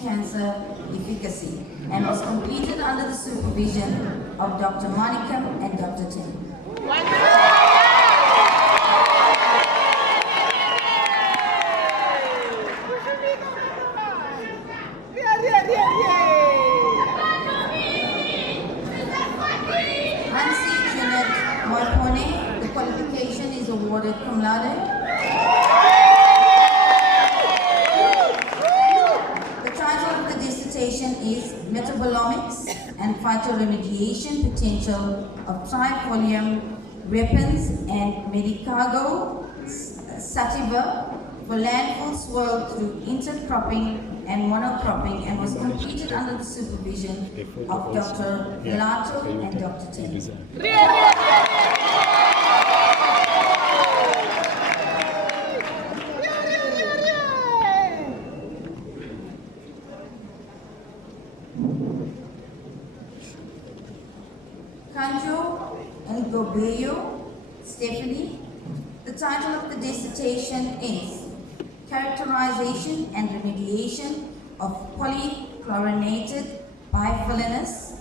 anti-cancer efficacy and was completed under the supervision of Dr. Manikam and Dr. Tim. The qualification is awarded cum laude. The title of the dissertation is Metabolomics and Phytoremediation Potential of Trifolium Weapons and Medicago sativa for landfill soil through intercropping and monocropping, and was completed under the supervision of Dr. Lato and Dr. Tim. Kanjo and Gobeyo, Stephanie. The title of the dissertation is Characterization and Remediation of Polychlorinated Biphenyls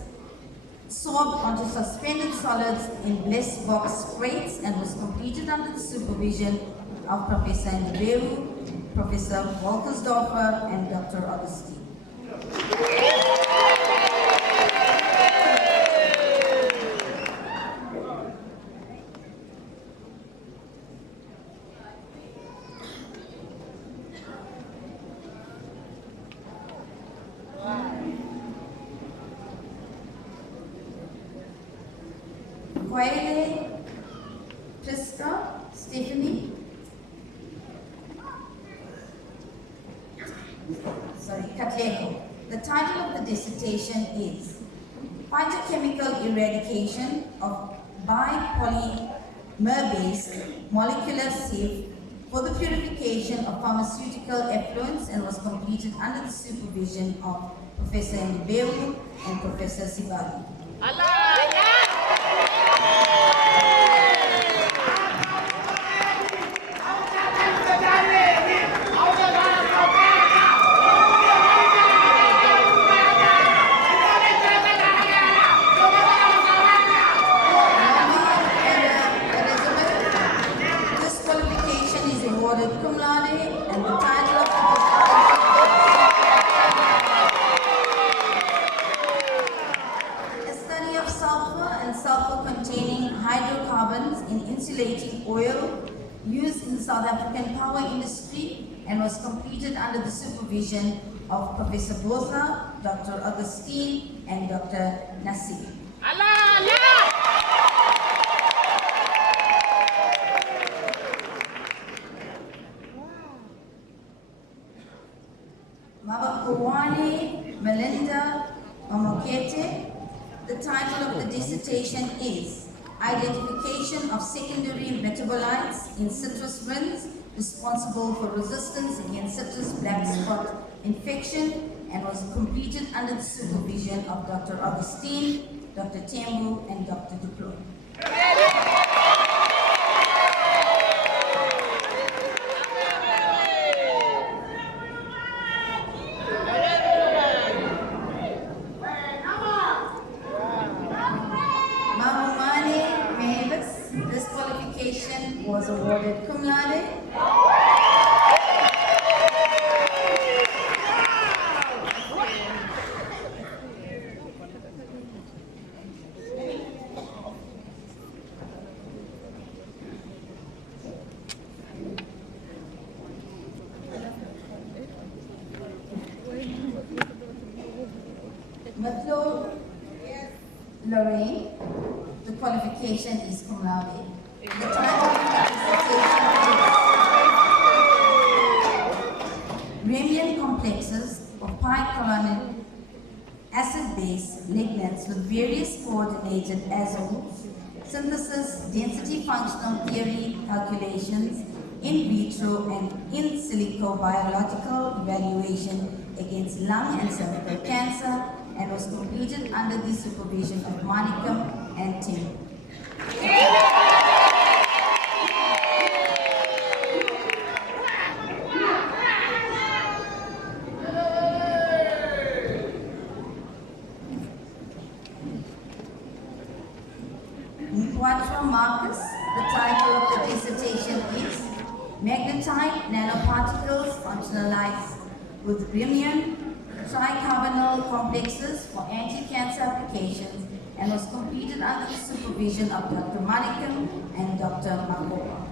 sorbed onto suspended solids in bliss box crates, and was completed under the supervision of Professor Ndebeu, Professor Wolkersdorfer, and Dr. Augustine. Koele, Priska, Stephanie. Katlego. The title of the dissertation is Phytochemical Eradication of Bipolymer-based Molecular Sieve for the Purification of Pharmaceutical Effluents, and was completed under the supervision of Professor Ndebeu and Professor Sibali. Cum laude, and the title of the A study of sulfur and sulfur-containing hydrocarbons in insulating oil used in the South African power industry, and was completed under the supervision of Professor Bosa, Dr. Augustine, and Dr. Nasir. Mabakuwane Melinda Omokete. The title of the dissertation is Identification of Secondary Metabolites in Citrus Rinds Responsible for Resistance Against Citrus Black Spot Infection, and was completed under the supervision of Dr. Augustine, Dr. Tembu, and Dr. Duplo. Was awarded cum laude. Matlo Lorraine, the qualification is cum laude. The title of the dissertation is Remian complexes of picolonic acid-base lignans with various coordinated azoles, synthesis, density functional theory calculations, in vitro and in silico biological evaluation against lung and cervical cancer, and was completed under the supervision of Manikam and Tim. magnetite nanoparticles functionalized with Riemann tricarbonyl complexes for anti-cancer applications and was completed under the supervision of Dr. Manikam and Dr. Makopa.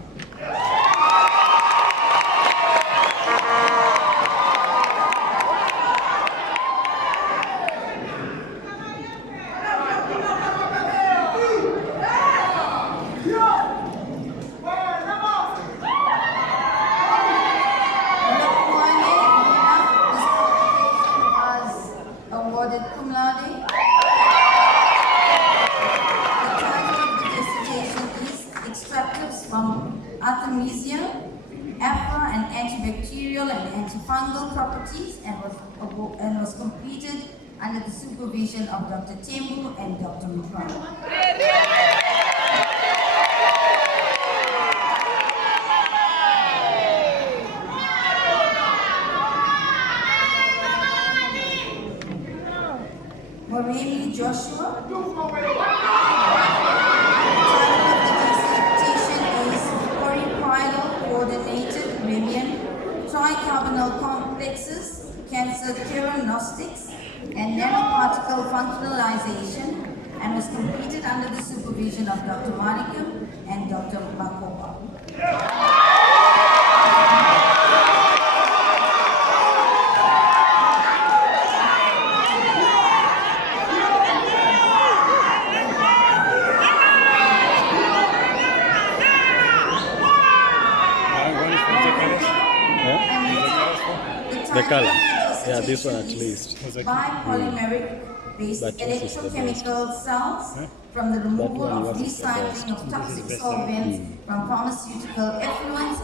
Antifungal properties and was completed under the supervision of Dr. Tembu and Dr. Mufran. Moremi Joshua. The title of the dissertation is Peripyral Coordinated Riemann Tricarbonyl Complexes, Cancer Theranostics, and Nanoparticle Functionalization, and was completed under the supervision of Dr. Manikam and Dr. Makopa. The color. Yeah, this one at least. Bipolymeric-based electrochemical cells from the removal of recycling of toxic solvents from pharmaceutical effluents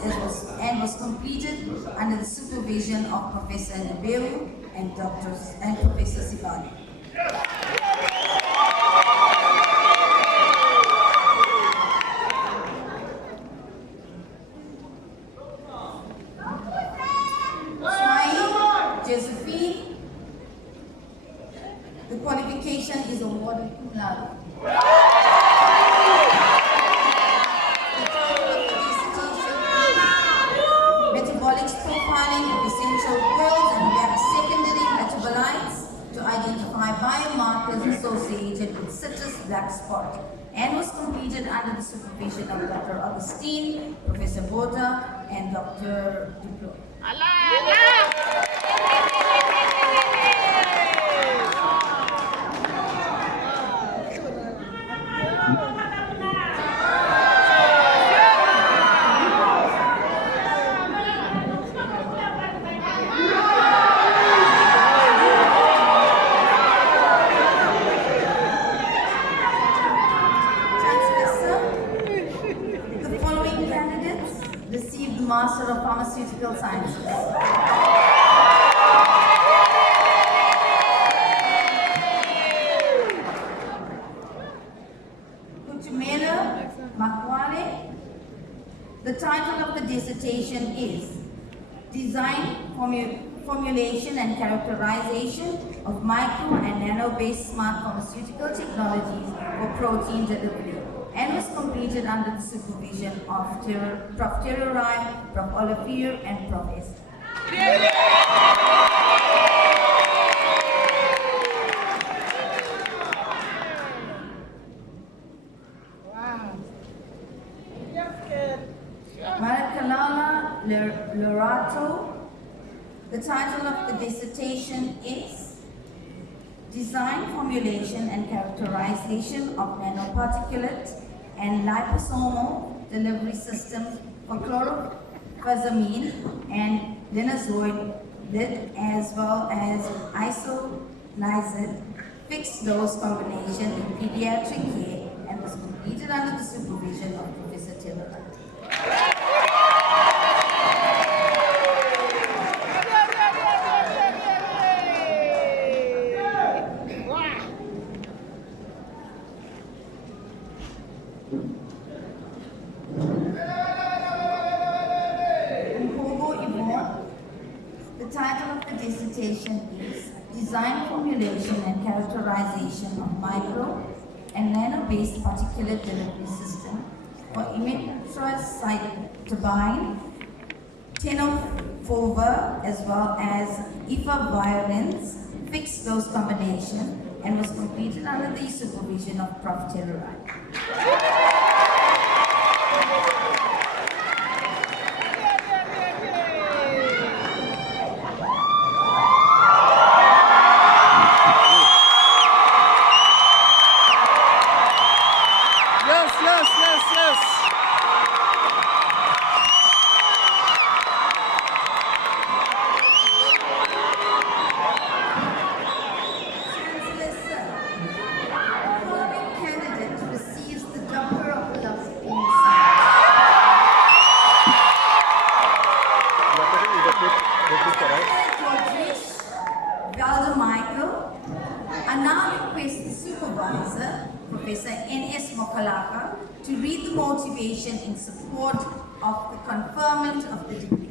and was completed under the supervision of Professor Ndeberu and Professor Sibali. The qualification is awarded cum laude. The title of the dissertation is Metabolics Profiling of Essential Oils and Secondary Metabolites to Identify Biomarkers Associated with Citrus Black Spot, and was completed under the supervision of Dr. Augustine, Professor Bota, and Dr. Duplo. Master of Pharmaceutical Sciences. Kutumela Makwale. The title of the dissertation is Design, Formulation and Characterization of Micro and Nano-based Smart Pharmaceutical Technologies for Protein Delivery, and was completed under the supervision of Prof. Terurai, Prof. Olafir, and Prof. Esther. Marakalala Lorato. The title of the dissertation is Design, Formulation and Characterization of Nanoparticulate and Liposomal Delivery Systems for Chlorphazamine and Linezolid, as well as isoniazid fixed dose combination in pediatric care, and was completed under the supervision of Professor Taylor. The title of the dissertation is Design, Formulation and Characterization of Micro and Nano-based Particulate Delivery System for Imitraciclib tenor forva as well as IFA violins, fixed dose combination, and was completed under the supervision of Prof. Terurai. Professor N.S. Mokalaka, to read the motivation in support of the conferment of the degree.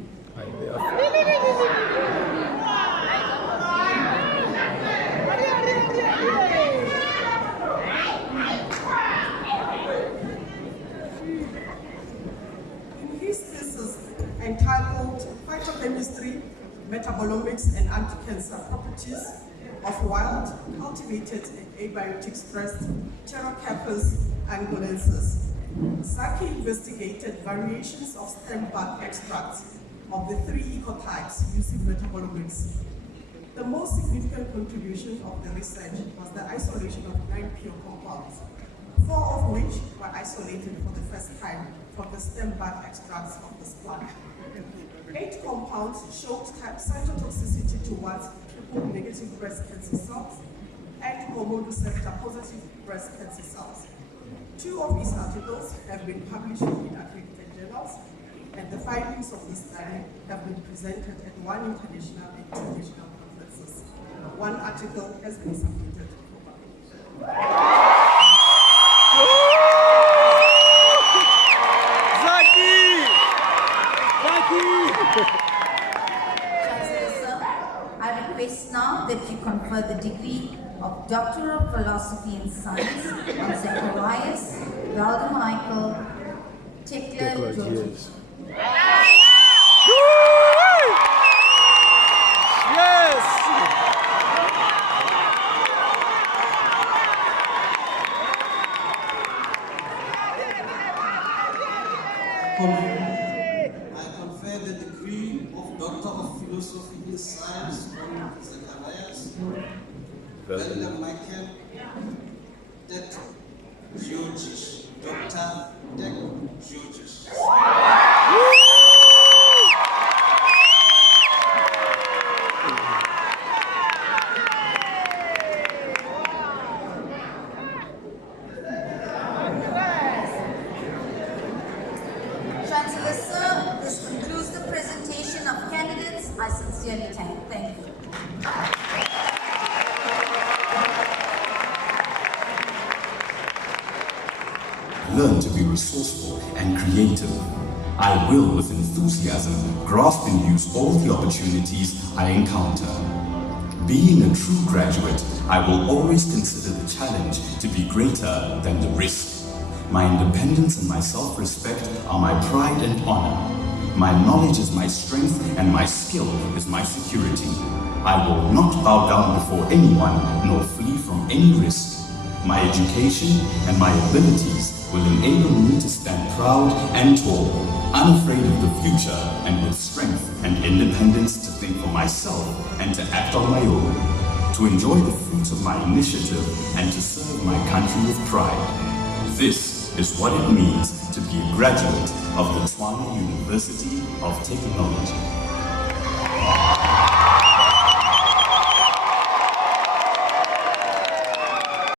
In his thesis entitled Phytochemistry, Metabolomics and Anti-Cancer Properties of Wild, Cultivated and Abiotic-Stressed Pterocarpus angolensis, Zaki investigated variations of stem bark extracts of the 3 ecotypes using metabolomics. The most significant contribution of the research was the isolation of 9 pure compounds, 4 of which were isolated for the first time from the stem bark extracts of this plant. 8 compounds showed cytotoxicity towards triple-negative breast cancer cells and hormone receptor-positive breast cancer cells. 2 of these articles have been published in accredited journals, and the findings of this study have been presented at 1 international and 2 national conferences. 1 article has been submitted for publication. I request now that you confer the degree of Doctor of Philosophy and Science on Zacharias Valdemichael Tekla George. I confer the degree of Doctor of Philosophy and Science on Zacharias Valdemichael Tekla George. Dr. Tekla George. Chancellor, sir, this concludes the presentation of candidates. I sincerely thank you. Learn to be resourceful and creative. I will, with enthusiasm, grasp and use all the opportunities I encounter. Being a true graduate, I will always consider the challenge to be greater than the risk. My independence and my self-respect are my pride and honor. My knowledge is my strength and my skill is my security. I will not bow down before anyone nor flee from any risk. My education and my abilities will enable me to stand proud and tall, unafraid of the future and with strength and independence to think for myself and to act on my own, to enjoy the fruits of my initiative and to serve my country with pride. This is what it means to be a graduate of the Tshwane University of Technology.